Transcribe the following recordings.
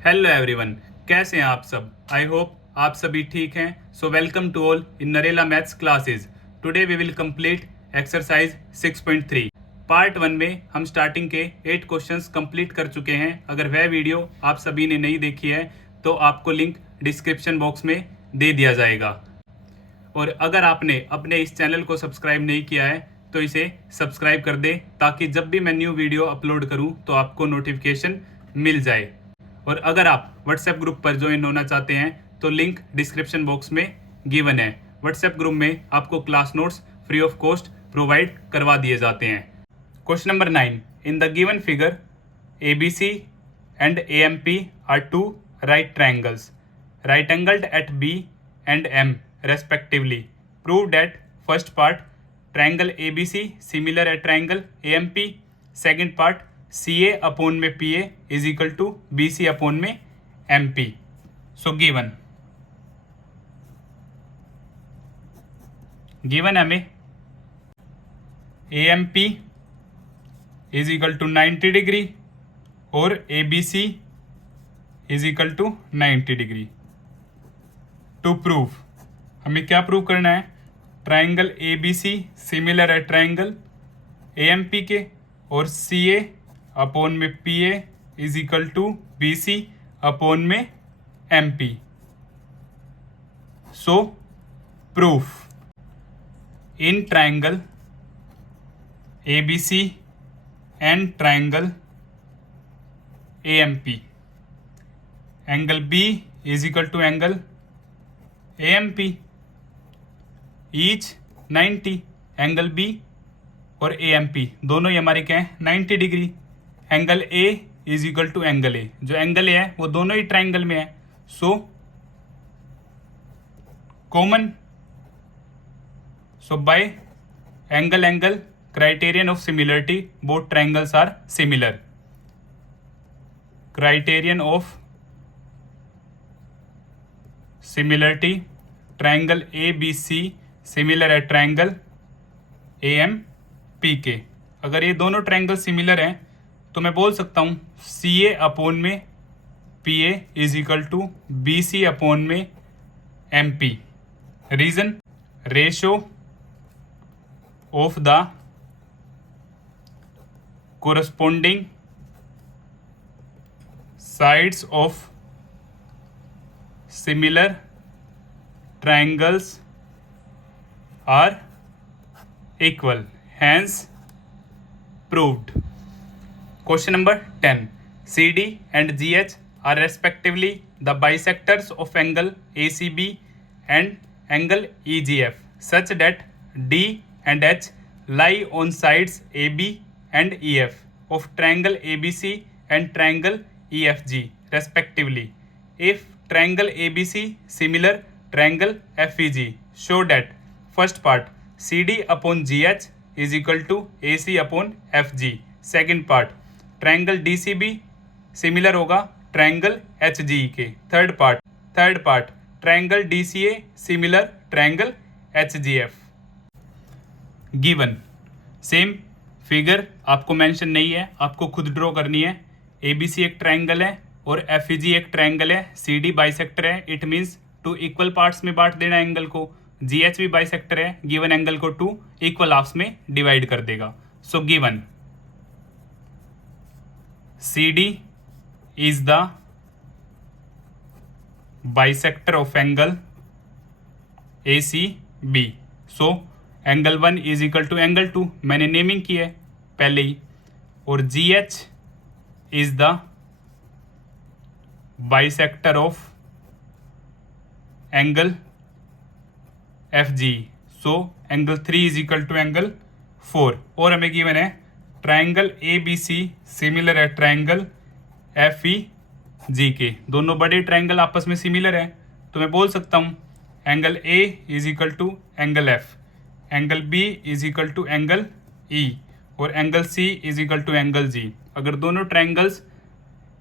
Hello everyone, कैसे हैं आप सब। आई होप आप सभी ठीक हैं। So welcome to all in Narela maths classes. Today we will complete exercise 6.3। Part 1 में हम स्टार्टिंग के 8 क्वेश्चंस कंप्लीट कर चुके हैं। अगर वह वीडियो आप सभी ने नहीं देखी है तो आपको लिंक डिस्क्रिप्शन बॉक्स में दे दिया जाएगा। और अगर आपने अपने इस चैनल को सब्सक्राइब नहीं किया है तो इसे सब्सक्राइब कर दें, ताकि जब भी मैं न्यू वीडियो अपलोड करूं तो आपको नोटिफिकेशन मिल जाए। और अगर आप व्हाट्सएप ग्रुप पर ज्वाइन होना चाहते हैं तो लिंक डिस्क्रिप्शन बॉक्स में गिवन है। व्हाट्सएप ग्रुप में आपको class notes free of cost provide करवा दिए जाते हैं। Question number 9, in the given figure ABC and AMP are two right triangles, right angled at B and M respectively. Prove that first part, triangle ABC similar at triangle AMP. Second part, CA upon में PA is equal to BC upon में MP. So given हमें AMP is equal to 90 degree और ABC is equal to 90 degree. To prove, हमें क्या prove करना है? Triangle ABC similar है triangle AMP के, और CA अपॉन में PA is equal to BC upon में MP। So proof, in triangle ABC and triangle AMP, angle B is equal to angle AMP, each 90। Angle B और AMP दोनों ही हमारे क्या हैं? 90 degree. Angle A is equal to angle A, जो angle A है वो दोनों ही ट्राइंगल में है। So common, so by angle angle criterion of similarity both triangles are similar. Criterion of similarity, triangle ABC similar है ट्राइंगल AMP के। अगर ये दोनों ट्राइंगल सिमिलर हैं तो मैं बोल सकता हूँ CA अपॉन में PA is equal to BC upon में MP। Reason, ratio of the corresponding sides of similar triangles are equal, hence proved. Question number 10, CD and GH are respectively the bisectors of angle ACB and angle EGF such that D and H lie on sides AB and EF of triangle ABC and triangle EFG respectively. If triangle ABC similar triangle FEG, show that first part, CD upon GH is equal to AC upon FG. Second part, triangle DCB similar होगा triangle HG के। Third part triangle DCA similar triangle HGF। Given same figure आपको mention नहीं है, आपको खुद draw करनी है। ABC एक ट्राइंगल है और FEG एक ट्राइंगल है। CD बाइसेक्टर है, it means two equal parts में बांट देना एंगल को। GH भी बाइसेक्टर है, गिवन एंगल को टू इक्वल हाफ्स में डिवाइड कर देगा। So given CD is the bisector of angle ACB। So angle 1 is equal to angle 2, मैंने नेमिंग की है पहले ही। और GH is the bisector of angle FG। So angle 3 is equal to angle 4। और हमें गिवन है ट्राइंगल ABC सिमिलर है ट्राइंगल FEG के। दोनों बड़े ट्राइंगल आपस में सिमिलर है, तो मैं बोल सकता हूँ angle A is equal to angle F, angle B is equal to angle E और angle C is equal to angle G। अगर दोनों ट्राइंगल्स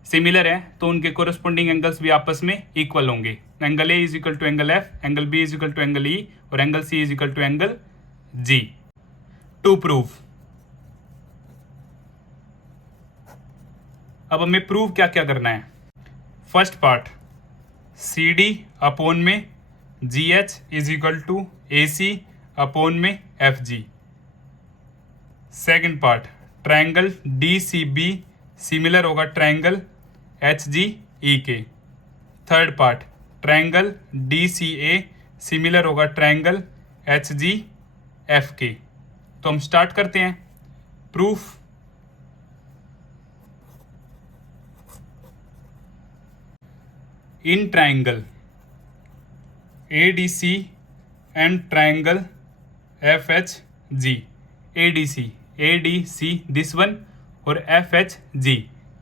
सिमिलर है तो उनके कोरस्पोंडिंग एंगल्स भी आपस में इक्वल होंगे। Angle A is equal to angle F, angle B is equal to angle E और angle C is equal to angle G। To prove, अब हमें प्रूव क्या क्या करना है। First part C D upon में G H is equal to A C upon में F G. Second part triangle D C B similar होगा triangle H G E के। Third part triangle D C ए similar होगा triangle H G F के। तो हम start करते हैं proof. In triangle A D C and triangle F H G, A D C this one और F H G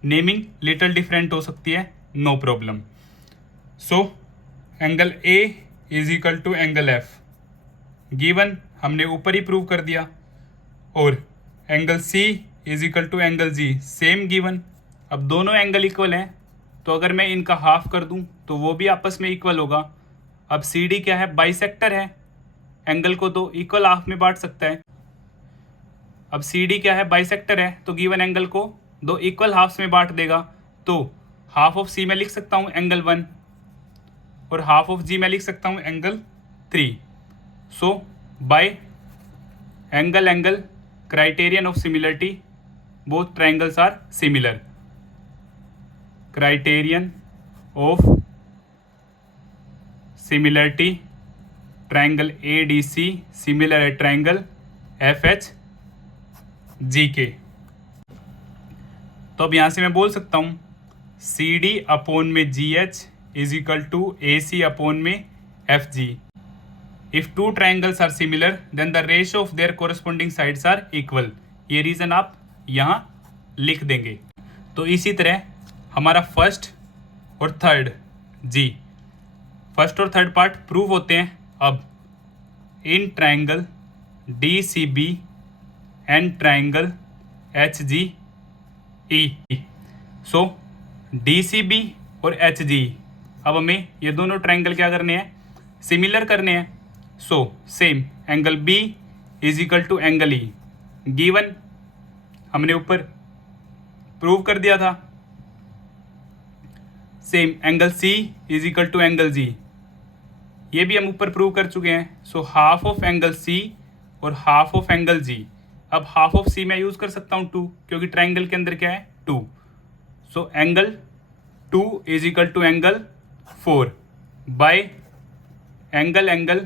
naming little different हो सकती है, no problem. So angle A is equal to angle F given, हमने ऊपर ही prove कर दिया, और angle C is equal to angle G same given. अब दोनों एंगल इक्वल हैं तो अगर मैं इनका हाफ कर दूं तो वो भी आपस में इक्वल होगा। अब सी डी क्या है, बाइसेक्टर है, एंगल को तो इक्वल हाफ में बांट सकता है। अब सी डी क्या है, बाइसेक्टर है, तो गिवन एंगल को दो इक्वल हाफ्स में बांट देगा। तो हाफ ऑफ सी में लिख सकता हूँ एंगल 1 और हाफ ऑफ जी में लिख सकता हूँ angle 3। So by angle criterion of similarity both triangles are similar. Criterion of similarity triangle A D C similar है ट्रायंगल एफ एच जी के। तो अब यहां से मैं बोल सकता हूं सी डी अपोन में G H is equal to A C upon में F G. If two triangles are similar then the ratio of their corresponding sides are equal. ये रीजन आप यहां लिख देंगे। तो इसी तरह हमारा फर्स्ट और थर्ड जी, फर्स्ट और थर्ड पार्ट प्रूव होते हैं। अब in triangle D C B and triangle H G E. So D C B और एच जी, अब हमें ये दोनों ट्रायंगल क्या करने हैं, सिमिलर करने हैं। So same angle B is equal to angle E given, हमने ऊपर प्रूव कर दिया था। Same angle C is equal to angle G, ये भी हम ऊपर प्रूव कर चुके हैं। So half of angle C और हाफ ऑफ एंगल जी। अब हाफ ऑफ सी मैं यूज कर सकता हूं 2, क्योंकि ट्रायंगल के अंदर क्या है 2। So angle 2 is equal to angle 4 by angle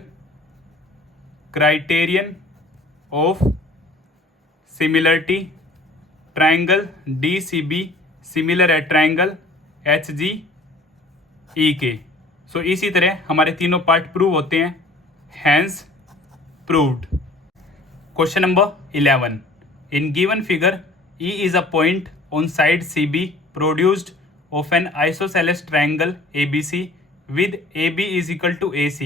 criterion of similarity triangle D C B similar है ट्रायंगल एच जी ई के। सो इसी तरह हमारे तीनों पार्ट प्रूव होते हैं, hence proved. Question number 11, in given figure E is a point on side C B produced of an isosceles triangle A B C with AB is equal to AC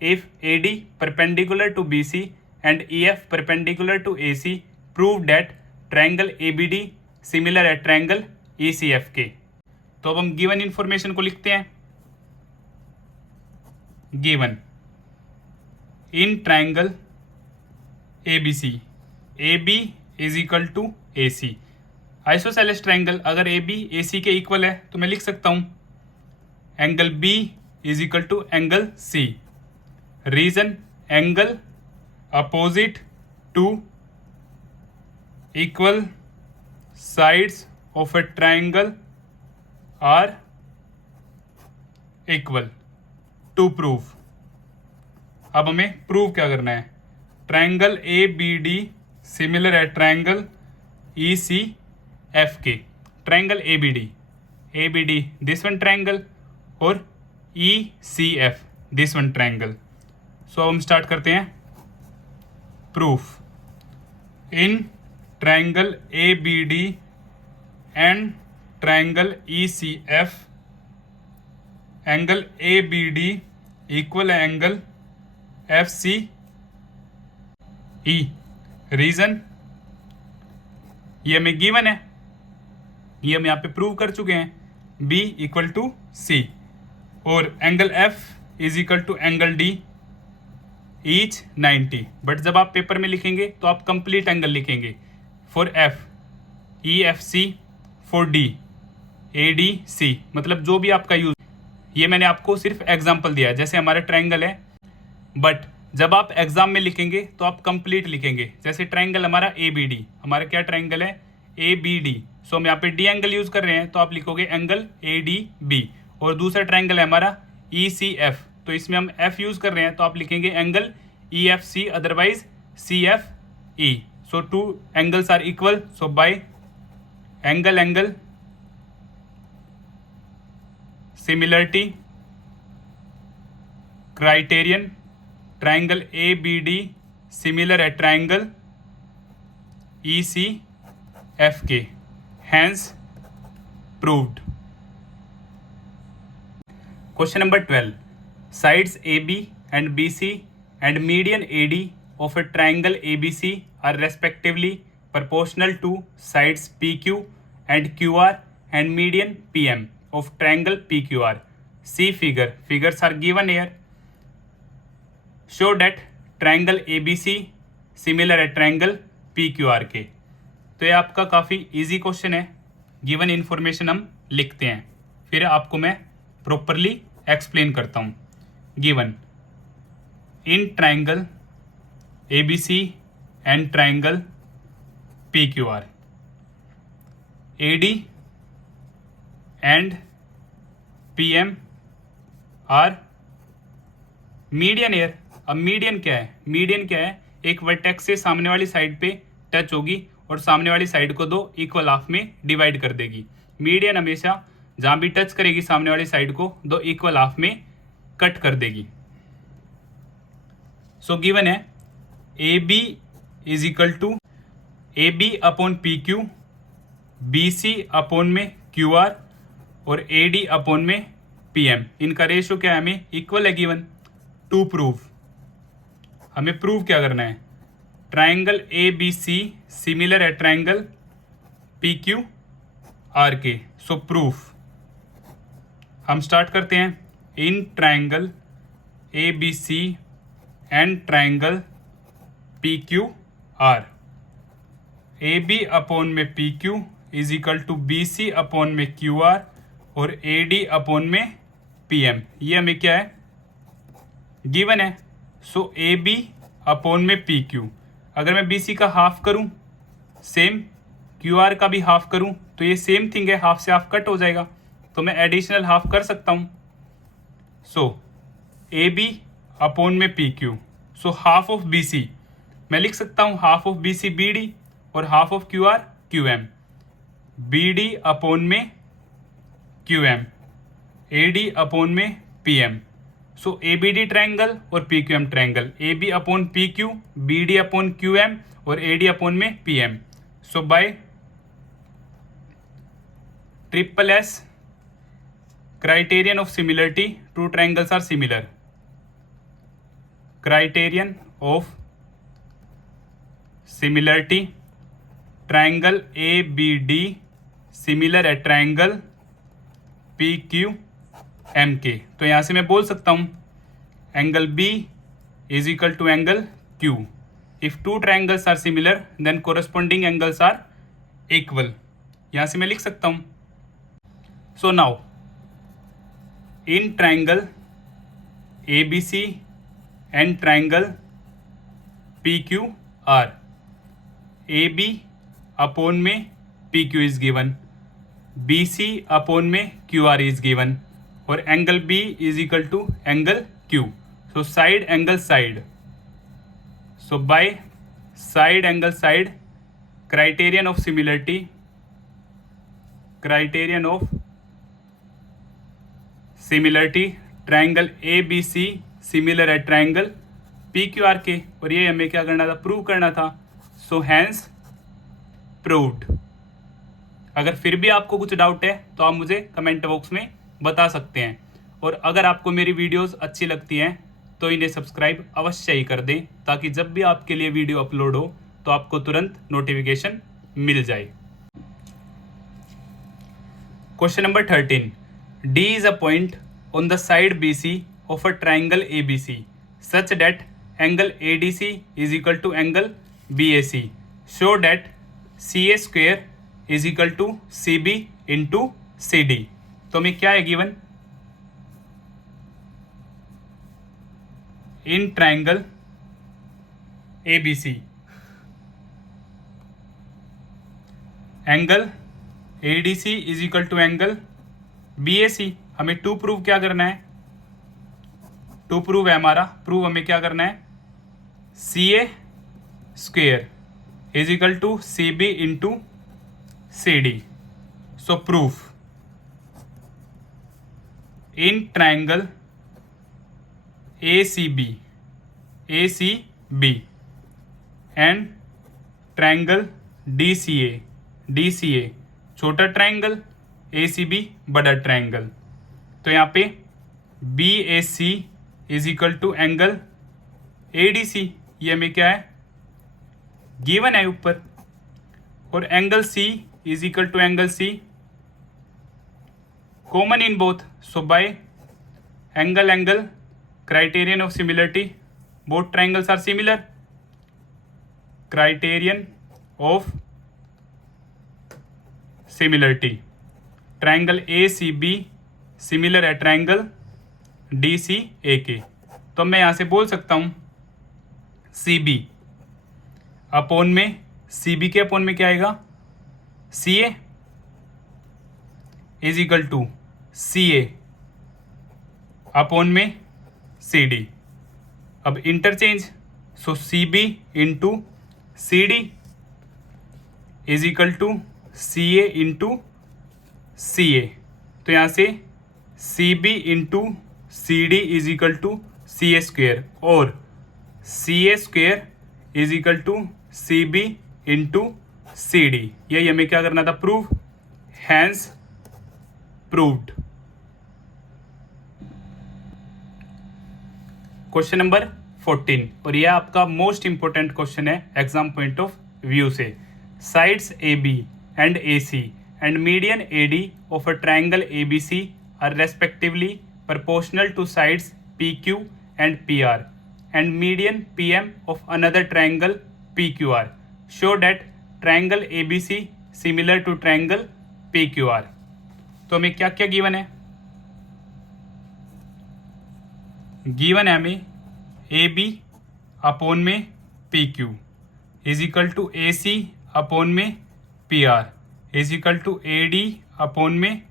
if AD perpendicular to BC and EF perpendicular to AC prove that triangle ABD similar है triangle ECF के। तो अब हम given information को लिखते हैं। Given in triangle ABC AB is equal to AC, isosceles triangle अगर AB AC के इक्वल है तो मैं लिख सकता हूं angle B is equal to angle C। Reason angle opposite to equal sides of a triangle are equal to prove. अब हमें प्रूव क्या करना है, triangle A B D similar है ट्रायंगल ई सी एफ के। Triangle A B D this one triangle और E C F this one triangle. So अब हम स्टार्ट करते हैं proof. In triangle A B D and triangle E C F angle A B D equal है angle F C E. Reason ये हमें given है, ये हम यहाँ पे प्रूव कर चुके हैं, B इक्वल टू C और angle F is equal to angle D each 90। But जब आप पेपर में लिखेंगे तो आप कंप्लीट एंगल लिखेंगे। For F EFC, for D ADC, मतलब जो भी आपका यूज, ये मैंने आपको सिर्फ एग्जाम्पल दिया है, जैसे हमारा ट्रायंगल है, बट जब आप एग्जाम में लिखेंगे तो आप कंप्लीट लिखेंगे। जैसे ट्रायंगल हमारा ABD, हमारा क्या ट्रायंगल है, ABD, सो हम यहाँ पे डी एंगल यूज कर रहे हैं तो आप लिखोगे एंगल ADB। और दूसरा ट्रायंगल है हमारा ECF, तो इसमें हम F यूज कर रहे हैं तो आप लिखेंगे angle EFC, otherwise CFE। So two angles are equal, so by angle similarity criterion, triangle ABD similar है ट्रायंगल ECF के, hence proved. Question number 12, sides AB and BC and median AD of a triangle ABC are respectively proportional to sides PQ and QR and median PM of triangle PQR. See figure. Figures are given here. Show that triangle ABC similar है triangle PQR के। तो ये आपका काफ़ी easy question है। Given information हम लिखते हैं, फिर आपको मैं प्रॉपरली एक्सप्लेन करता हूँ। Given in triangle ABC and triangle PQR, AD and PM are median air. अब मीडियन क्या है, मीडियन क्या है, एक वर्टेक्स से सामने वाली साइड पे टच होगी और सामने वाली साइड को दो इक्वल हाफ में डिवाइड कर देगी। मीडियन हमेशा जहां भी टच करेगी सामने वाली साइड को दो इक्वल हाफ में कट कर देगी। सो गिवन है AB is equal to AB upon PQ, BC upon में QR और AD अपॉन में PM। इनका रेशियो क्या है, हमें इक्वल है गिवन। टू प्रूव, हमें प्रूव क्या करना है, ट्राइंगल ABC सिमिलर है ट्राइंगल PQR के। सो प्रूफ हम स्टार्ट करते हैं। In triangle ABC and triangle PQR, AB upon में PQ is equal to BC upon में QR और AD अपॉन में PM। ये हमें क्या है, गिवन है। सो AB अपॉन में PQ, अगर मैं BC का हाफ करूं सेम QR का भी हाफ करूं तो ये सेम थिंग है, हाफ से हाफ कट हो जाएगा, तो मैं एडिशनल हाफ कर सकता हूं। सो AB अपॉन में PQ, so half of BC मैं लिख सकता हूं, हाफ ऑफ BC BD और half of QR QM। BD upon में QM, AD अपॉन में PM। सो ABD ट्राइंगल और PQM triangle, AB upon PQ, BD upon QM और AD अपॉन में PM। So bye triple S criterion of similarity, two triangles are similar, criterion of similarity, triangle ABD similar है triangle PQM के। तो यहां से मैं बोल सकता हूं angle B is equal to angle Q। if two triangles are similar then corresponding angles are equal। यहां से मैं लिख सकता हूं। So now in triangle ABC and triangle PQR, AB upon में PQ is given, BC upon में QR is given और angle B is equal to angle Q। So side angle side, so by side angle side criterion of similarity, criterion of similarity, triangle ABC similar है triangle PQR के, और ये हमें क्या करना था, प्रूव करना था। So hence proved. अगर फिर भी आपको कुछ डाउट है तो आप मुझे कमेंट बॉक्स में बता सकते हैं, और अगर आपको मेरी वीडियोस अच्छी लगती हैं तो इन्हें सब्सक्राइब अवश्य ही कर दें, ताकि जब भी आपके लिए वीडियो अपलोड हो तो आपको तुरंत नोटिफिकेशन मिल जाए। Question number 13, D is a point on the side BC of a triangle ABC such that angle ADC is equal to angle BAC. Show that CA square is equal to CB into C D. तो हमें क्या है given, in triangle A B C angle A D C is equal to angle B A C. हमें to prove क्या करना है, to prove है हमारा, प्रूव हमें क्या करना है, C A square is equal to C B into C D. So proof in triangle A C B and triangle D C A छोटा ट्राइंगल, ए सी बी बड़ा ट्राइंगल। तो यहाँ पे B A C is equal to angle A D C, ये हमें क्या है given है ऊपर, और angle C is equal to angle C common in both. So by angle criterion of similarity, both triangles are similar, criterion of similarity, triangle A C B similar है triangle D C A के। तो मैं यहां से बोल सकता हूं C B upon में, सी बी के अपॉन में क्या आएगा, C A is equal to C A upon में सी डी। अब interchange, so C B into C D is equal to C A into C A. तो यहाँ से C B into C D is equal to C A square, और C A square is equal to C B into C D. यही हमें क्या करना था, prove, hence proved. Question number 14, और यह आपका मोस्ट इंपोर्टेंट क्वेश्चन है एग्जाम पॉइंट ऑफ व्यू से। Sides A B and A C and median A D of a triangle A B C are respectively proportional to sides PQ and PR and median PM of another triangle PQR. Show that triangle ABC similar to triangle PQR. तो हमें क्या क्या given है, given है हमें A B upon में P Q is equal to A C upon में P R is equal to A D upon में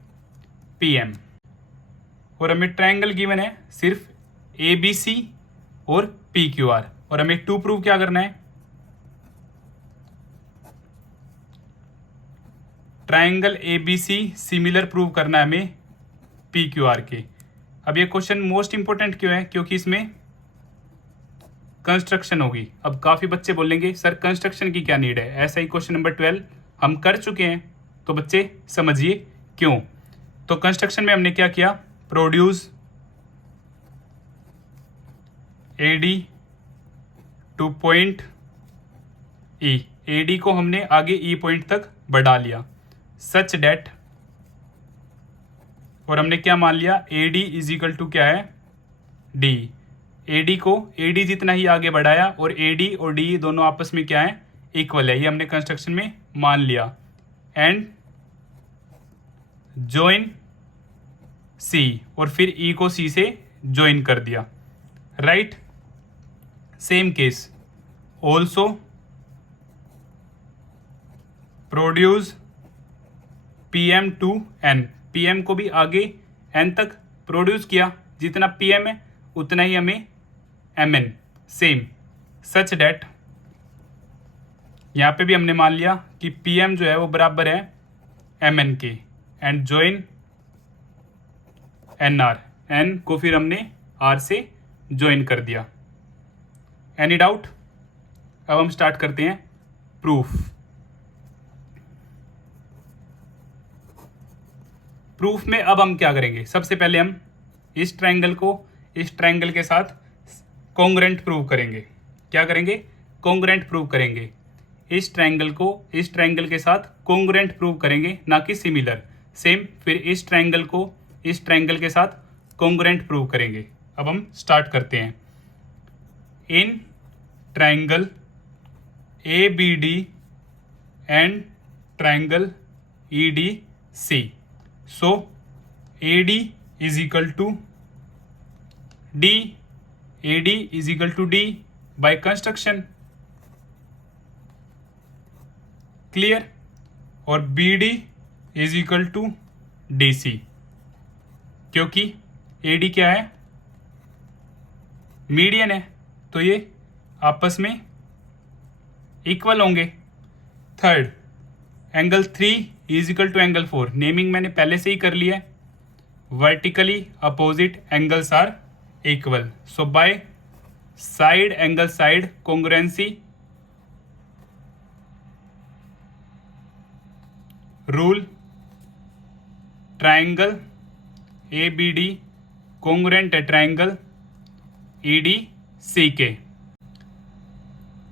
पी एम, और हमें ट्राइंगल गिवन है सिर्फ ए बी सी और पी क्यू आर, और हमें टू प्रूव क्या करना है, triangle A B C similar prove करना है हमें पी क्यू आर के। अब ये क्वेश्चन मोस्ट इंपॉर्टेंट क्यों है, क्योंकि इसमें कंस्ट्रक्शन होगी। अब काफ़ी बच्चे बोलेंगे सर कंस्ट्रक्शन की क्या नीड है, ऐसा ही क्वेश्चन नंबर 12 हम कर चुके हैं, तो बच्चे समझिए क्यों। तो कंस्ट्रक्शन में हमने क्या किया, produce A D two point E, A D को हमने आगे ई पॉइंट तक बढ़ा लिया, सच डेट, और हमने क्या मान लिया, A D is equal to क्या है डी। ए डी को ए डी जितना ही आगे बढ़ाया और ए डी और डी दोनों आपस में क्या है इक्वल है, ये हमने कंस्ट्रक्शन में मान लिया। एंड ज्वाइन सी, और फिर ई को सी से ज्वाइन कर दिया, right. Same case also produce P M to N, P M को भी आगे एन तक प्रोड्यूस किया, जितना पी एम है उतना ही हमें एम एन, सेम सच डेट यहाँ पे भी हमने मान लिया कि पी एम जो है वो बराबर है एम एन के, and join N R, N को फिर हमने आर से ज्वाइन कर दिया। Any doubt? अब हम स्टार्ट करते हैं प्रूफ। प्रूफ में अब हम क्या करेंगे, सबसे पहले हम इस ट्रायंगल को इस ट्रायंगल के साथ कॉन्ग्रेंट प्रूव करेंगे। क्या करेंगे, कॉन्ग्रेंट प्रूव करेंगे। इस ट्रायंगल को इस ट्रायंगल के साथ कॉन्ग्रेंट प्रूव करेंगे, ना कि सिमिलर। सेम फिर इस ट्रायंगल को इस ट्रायंगल के साथ कॉन्ग्रेंट प्रूव करेंगे। अब हम स्टार्ट करते हैं। In triangle A B D and triangle E D C, so AD is equal to D, AD is equal to D by construction, clear. और BD is equal to DC, क्योंकि AD क्या है, median है, तो ये आपस में equal होंगे। Third, angle 3 is equal to angle 4, naming मैंने पहले से ही कर लिया है। Vertically opposite angles are equal, so by side angle side congruency rule, triangle ABD congruent है ट्राइंगल EDCK।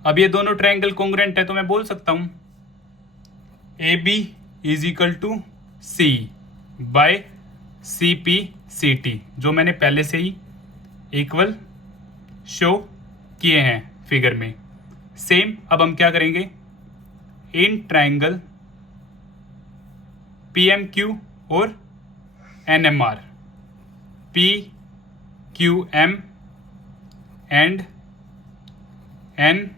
अब ये दोनों ट्राइंगल कॉन्ग्रुएंट है तो मैं बोल सकता हूं AB is equal to C by CPCT, जो मैंने पहले से ही इक्वल शो किए हैं फिगर में। सेम अब हम क्या करेंगे, इन ट्राइंगल PMQ और NMR, PQM and NRM,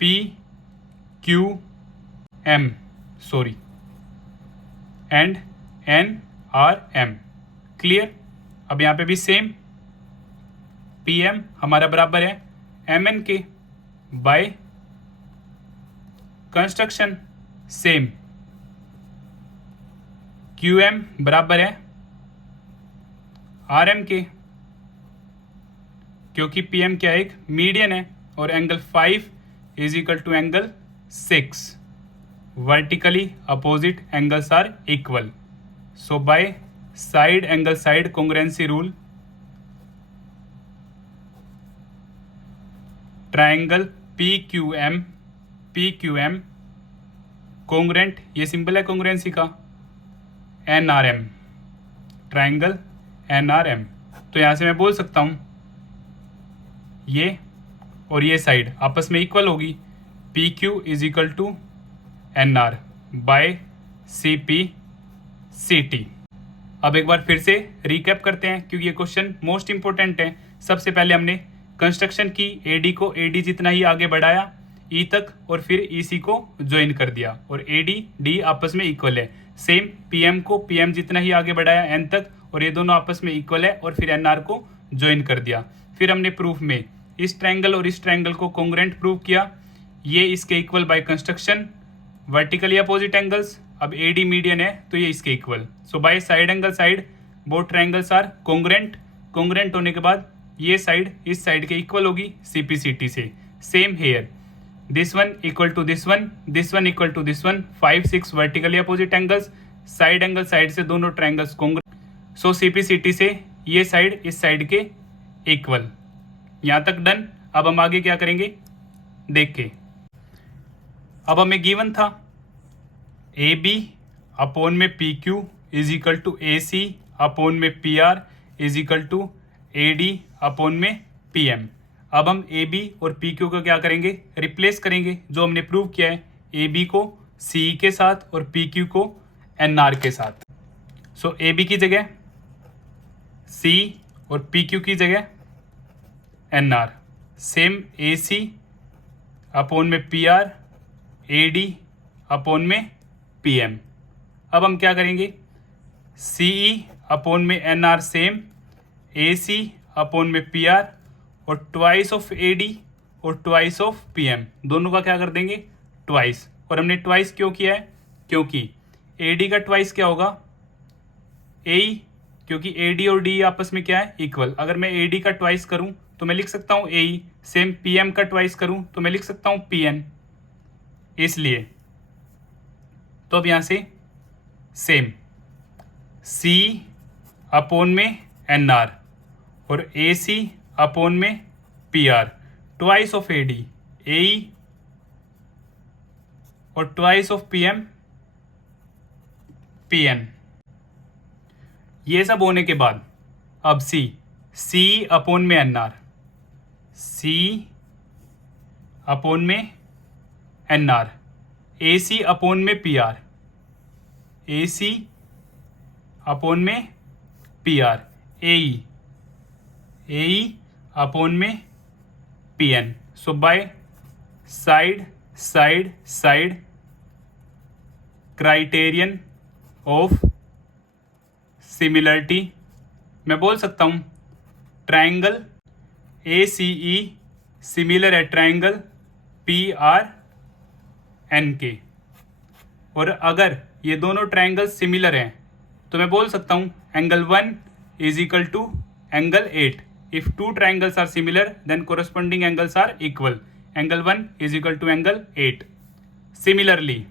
PQM sorry and NRM, clear. अब यहाँ पे भी सेम, PM हमारा बराबर है MN के बाय कंस्ट्रक्शन, सेम QM बराबर है RM के, क्योंकि PM क्या एक मीडियन है, और angle 5 is equal to angle 6, vertically opposite angles are equal, so by side angle side congruency rule, triangle PQM congruent, ये सिंबल है कॉन्ग्रुएंसी का, NRM, ट्राइंगल NRM। तो यहां से मैं बोल सकता हूं ये और ये साइड आपस में इक्वल होगी, PQ is equal to NR by CPCT। अब एक बार फिर से रिकैप करते हैं, क्योंकि ये क्वेश्चन मोस्ट इंपॉर्टेंट है। सबसे पहले हमने कंस्ट्रक्शन की, AD को AD जितना ही आगे बढ़ाया E तक, और फिर EC को ज्वाइन कर दिया, और AD D आपस में इक्वल है। सेम PM को PM जितना ही आगे बढ़ाया N तक, और ये दोनों आपस में इक्वल है, और फिर NR को ज्वाइन कर दिया। फिर हमने प्रूफ में इस ट्रायंगल और इस ट्रायंगल को कॉन्ग्रुएंट प्रूव किया, ये इसके equal by construction, vertically opposite angles, अब AD मीडियन है तो ये इसके equal, so by side angle side both triangles are congruent. Congruent होने के बाद ये साइड इस साइड के इक्वल होगी CPCT से। Same here, this one equal to this one equal to this one, 5 6 vertically opposite angles, side angle side से दोनों ट्रायंगल्स कॉन्ग्रुएंट, सो CPCT से ये साइड इस साइड के इक्वल। यहां तक डन। अब हम आगे क्या करेंगे देख के। अब हमें गिवन था AB अपोन में PQ is equal to AC upon में PR is equal to AD upon में PM। अब हम AB और PQ को क्या करेंगे, रिप्लेस करेंगे, जो हमने प्रूव किया है, AB को CE के साथ और PQ को NR के साथ। सो AB की जगह C और PQ की जगह NR, सेम AC अपोन में PR, AD अपोन में PM। अब हम क्या करेंगे, CE अपोन में NR सेम, AC अपोन में PR और ट्वाइस ऑफ AD और ट्वाइस ऑफ PM, दोनों का क्या कर देंगे ट्वाइस। और हमने ट्वाइस क्यों किया है, क्योंकि AD का ट्वाइस क्या होगा AE, क्योंकि AD और DE आपस में क्या है इक्वल। अगर मैं AD का ट्वाइस करूं तो मैं लिख सकता हूं AE, सेम PM का ट्वाइस करूं तो मैं लिख सकता हूं PN, इसलिए तो अब यहां से सेम C अपोन में NR और AC अपोन में PR, twice of AD AE और ट्वाइस ऑफ PM PN। ये सब होने के बाद अब C अपोन में NR, C अपोन में NR, AC अपोन में PR, AC अपॉन में PR, AE अपॉन में PN. So by side criterion of similarity मैं बोल सकता हूँ ट्राइंगल ACE सिमिलर है ट्राइंगल PRNK. और अगर ये दोनों ट्राइंगल सिमिलर हैं तो मैं बोल सकता हूँ angle 1 is equal to angle 8. If two triangles are similar then corresponding angles are equal. Angle 1 is equal to angle 8. Similarly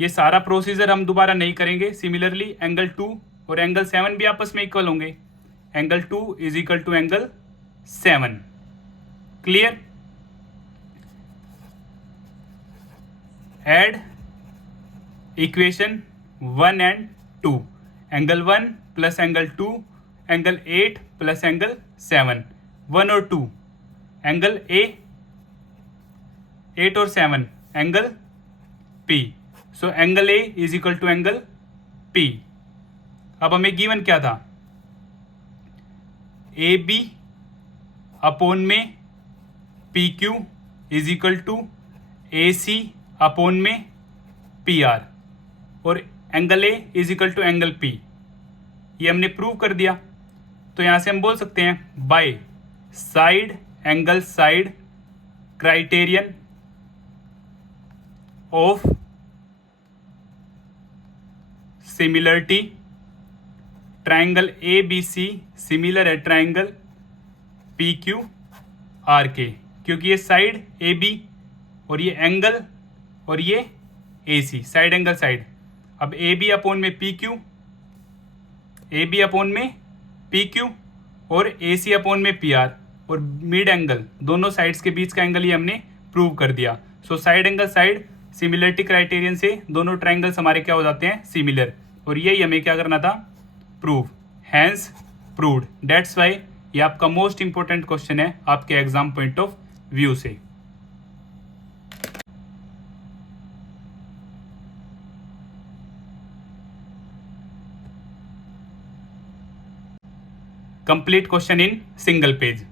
ये सारा प्रोसीजर हम दोबारा नहीं करेंगे. सिमिलरली एंगल 2 और एंगल 7 भी आपस में इक्वल होंगे. Angle 2 is equal to angle 7. Clear. Add equation 1 and 2. Angle 1 plus angle 2 angle 8 plus angle 7. 1 और 2 एंगल A, 8 और 7 angle P. So angle A is equal to angle P. अब हमें given क्या था? AB अपॉन में PQ is equal to AC upon में PR और angle A is equal to angle P. ये हमने प्रूव कर दिया. तो यहां से हम बोल सकते हैं bye side angle side criterion of similarity triangle ABC similar है ट्राइंगल PQRK, क्योंकि ये साइड AB और ये एंगल और ये AC साइड एंगल साइड. अब AB अपॉन में PQ, AB अपॉन में PQ और AC अपॉन में PR और मिड एंगल दोनों साइड्स के बीच का एंगल ये हमने प्रूव कर दिया. सो side angle side similarity criterion से दोनों ट्राइंगल्स हमारे क्या हो जाते हैं? सिमिलर. और यही हमें क्या करना था? Prove. Hence proved. That's why ये आपका मोस्ट इंपॉर्टेंट क्वेश्चन है आपके एग्जाम पॉइंट ऑफ व्यू से. Complete question in single page.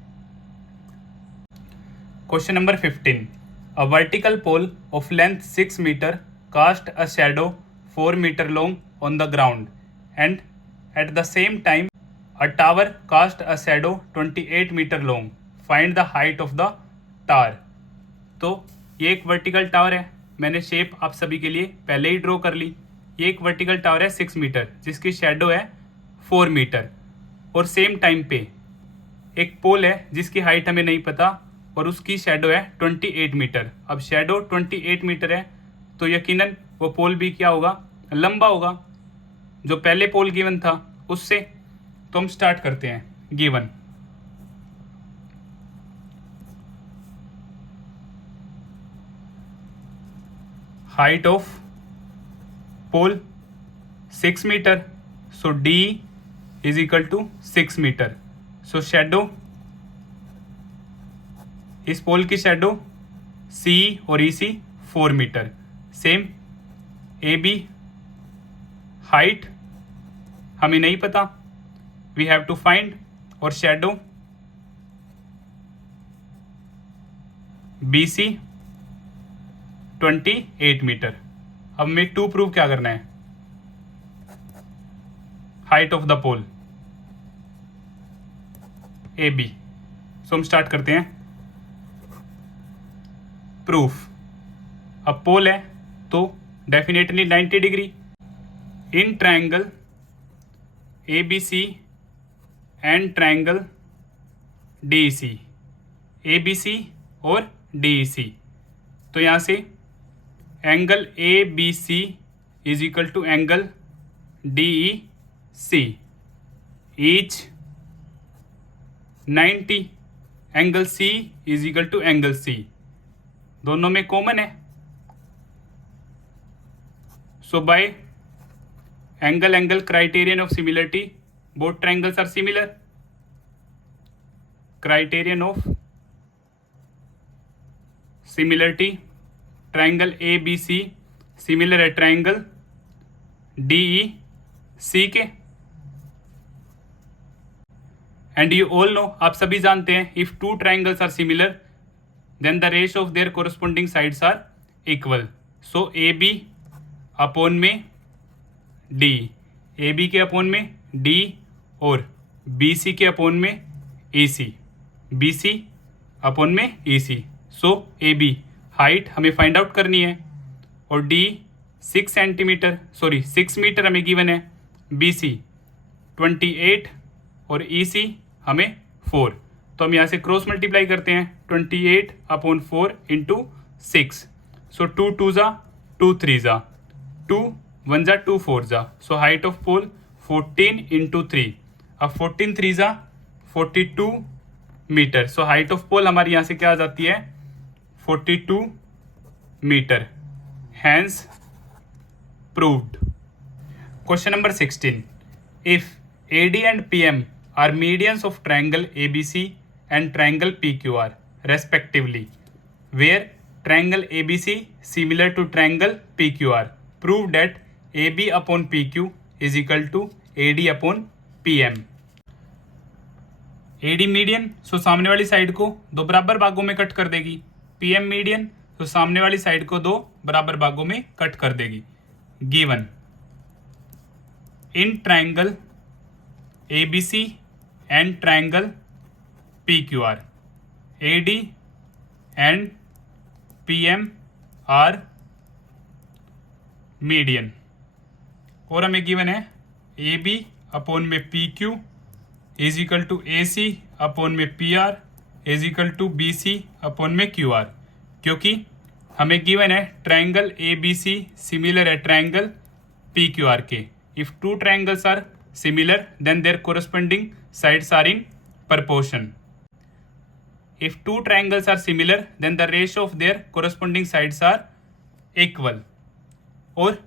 Question number 15. A vertical pole of length 6 meter cast a shadow 4 meter long on the ground, and at the same time a tower cast a shadow 28 meter long. Find the height of the tower. तो ये एक vertical tower है. मैंने shape आप सभी के लिए पहले ही ड्रॉ कर ली. ये एक वर्टिकल टावर है 6 मीटर जिसकी शेडो है 4 मीटर और सेम टाइम पे एक पोल है जिसकी हाइट हमें नहीं पता और उसकी शेडो है 28 मीटर. अब शेडो 28 मीटर है तो यकीनन वो पोल भी क्या होगा? लंबा होगा जो पहले पोल गिवन था उससे. तो हम स्टार्ट करते हैं. Given height of pole 6 metre, so D is equal to 6 metre. So shadow, इस पोल की शेडो C और EC 4 metre. Same AB height हमें नहीं पता, वी हैव टू फाइंड. और शेडो BC 28 मीटर. अब हमें टू प्रूव क्या करना है? Height of the pole AB. So हम स्टार्ट करते हैं. प्रूफ. अब पोल है तो definitely 90 degree in triangle ABC and triangle DEC. ABC और DEC. तो यहाँ से angle ABC is equal to angle DEC each 90. Angle C is equal to angle C. दोनों में कॉमन है. So by angle criterion of similarity both triangles are similar. Criterion of similarity triangle ABC similar है triangle DEC के। And you all know, आप सभी जानते हैं, if two triangles are similar then the ratio of their corresponding sides are equal. So AB upon में D, AB के upon में D और BC के अपॉन में AC, BC अपॉन में AC। सो AB हाइट हमें फाइंड आउट करनी है और D 6 मीटर हमें गिवन है, BC 28 और EC हमें 4। तो हम यहाँ से क्रॉस मल्टीप्लाई करते हैं, 28 अपॉन 4 इंटू 6। सो 2 2 ज़ा 2 3 ज़ा 2 1 ज़ा 2 4 ज़ा। So height of pole 14 into 3। अब 14 3 ज़ा 42 metre. So height of pole हमारी यहाँ से क्या आ जाती है, 42 metre. Hence proved. Question number 16, if AD and PM are medians of triangle ABC and triangle PQR respectively, where triangle ABC similar to triangle PQR, prove that AB upon PQ is equal to AD upon PM। AD median, so सामने वाली side को दो बराबर भागों में cut कर देगी। PM median, तो सामने वाली साइड को दो बराबर भागों में कट कर देगी। Given in triangle ABC and triangle PQR, AD and PM are median। और हमें गिवन है AB अपॉन में PQ is equal to AC upon में PR is equal to BC upon में QR, क्योंकि हमें गिवन है ट्राइंगल ABC सिमिलर है ट्राइंगल PQR के। If two triangles are similar then their corresponding sides are in proportion। if two triangles are similar then the ratio of their corresponding sides are equal। और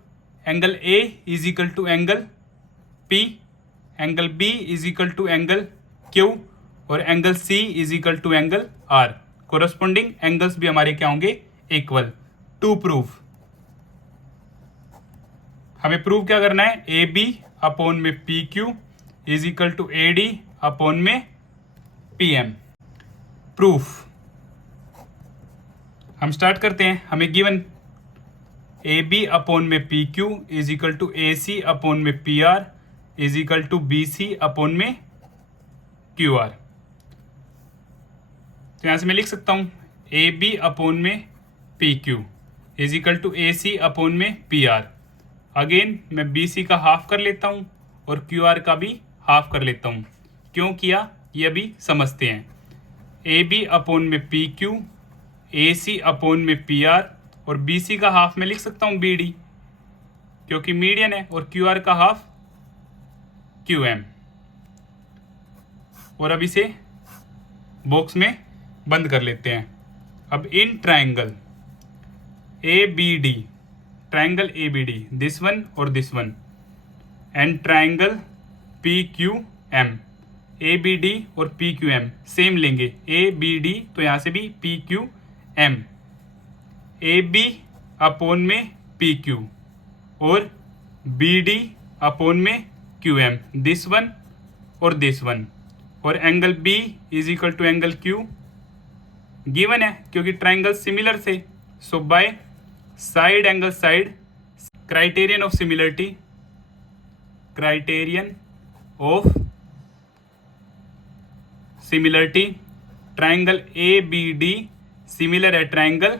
angle A is equal to angle P, angle B is equal to angle Q और angle C is equal to angle R। corresponding angles भी हमारे क्या होंगे, equal. To prove, हमें prove क्या करना है, AB अपॉन में PQ is equal to AD upon में PM। प्रूफ हम स्टार्ट करते हैं। हमें गिवन AB अपॉन में PQ is equal to AC upon में PR is equal to BC upon में QR। तो यहां से मैं लिख सकता हूं AB अपॉन में PQ is equal to AC upon में PR। अगेन मैं BC का हाफ कर लेता हूं और QR का भी हाफ कर लेता हूं। क्यों किया ये अभी समझते हैं। AB अपॉन में PQ, AC अपॉन में PR और BC का हाफ मैं लिख सकता हूं BD, क्योंकि मीडियन है, और QR का हाफ QM। और अब इसे बॉक्स में बंद कर लेते हैं। अब in triangle ABD, triangle ABD, this one और this one, and triangle PQM, ABD और PQM सेम लेंगे, ABD तो यहाँ से भी PQM, AB अपॉन में PQ और BD अपॉन में QM, दिस वन और दिस वन, और angle B is equal to angle Q given है क्योंकि ट्राइंगल सिमिलर थे। So by side angle side, criterion of similarity, criterion of similarity, triangle ABD similar है triangle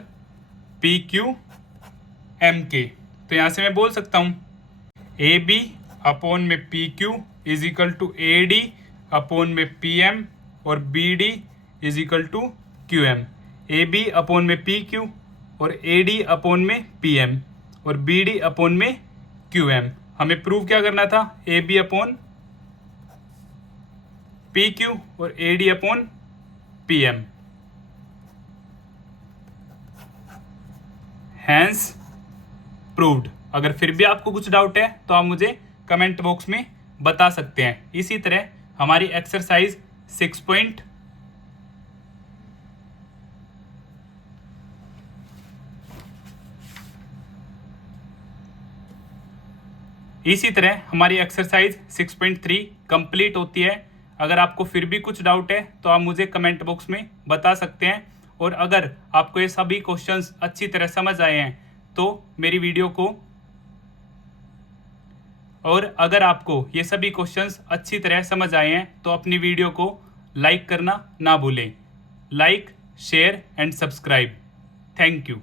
PQM के। तो यहां से मैं बोल सकता हूं AB अपॉन में PQ is equal to AD upon में PM और BD is equal to QM। AB upon में PQ और AD अपॉन में PM और BD अपॉन में QM। हमें प्रूव क्या करना था, AB अपॉन PQ और AD upon PM। Hence proved. अगर फिर भी आपको कुछ डाउट है तो आप मुझे कमेंट बॉक्स में बता सकते हैं। इसी तरह हमारी एक्सरसाइज 6 इसी तरह हमारी एक्सरसाइज 6.3 कंप्लीट होती है। अगर आपको फिर भी कुछ डाउट है तो आप मुझे कमेंट बॉक्स में बता सकते हैं, और अगर आपको ये सभी क्वेश्चंस अच्छी तरह समझ आए हैं तो मेरी वीडियो को अगर आपको ये सभी क्वेश्चंस अच्छी तरह समझ आए हैं तो अपनी वीडियो को लाइक करना ना भूलें। Like, share and subscribe. Thank you.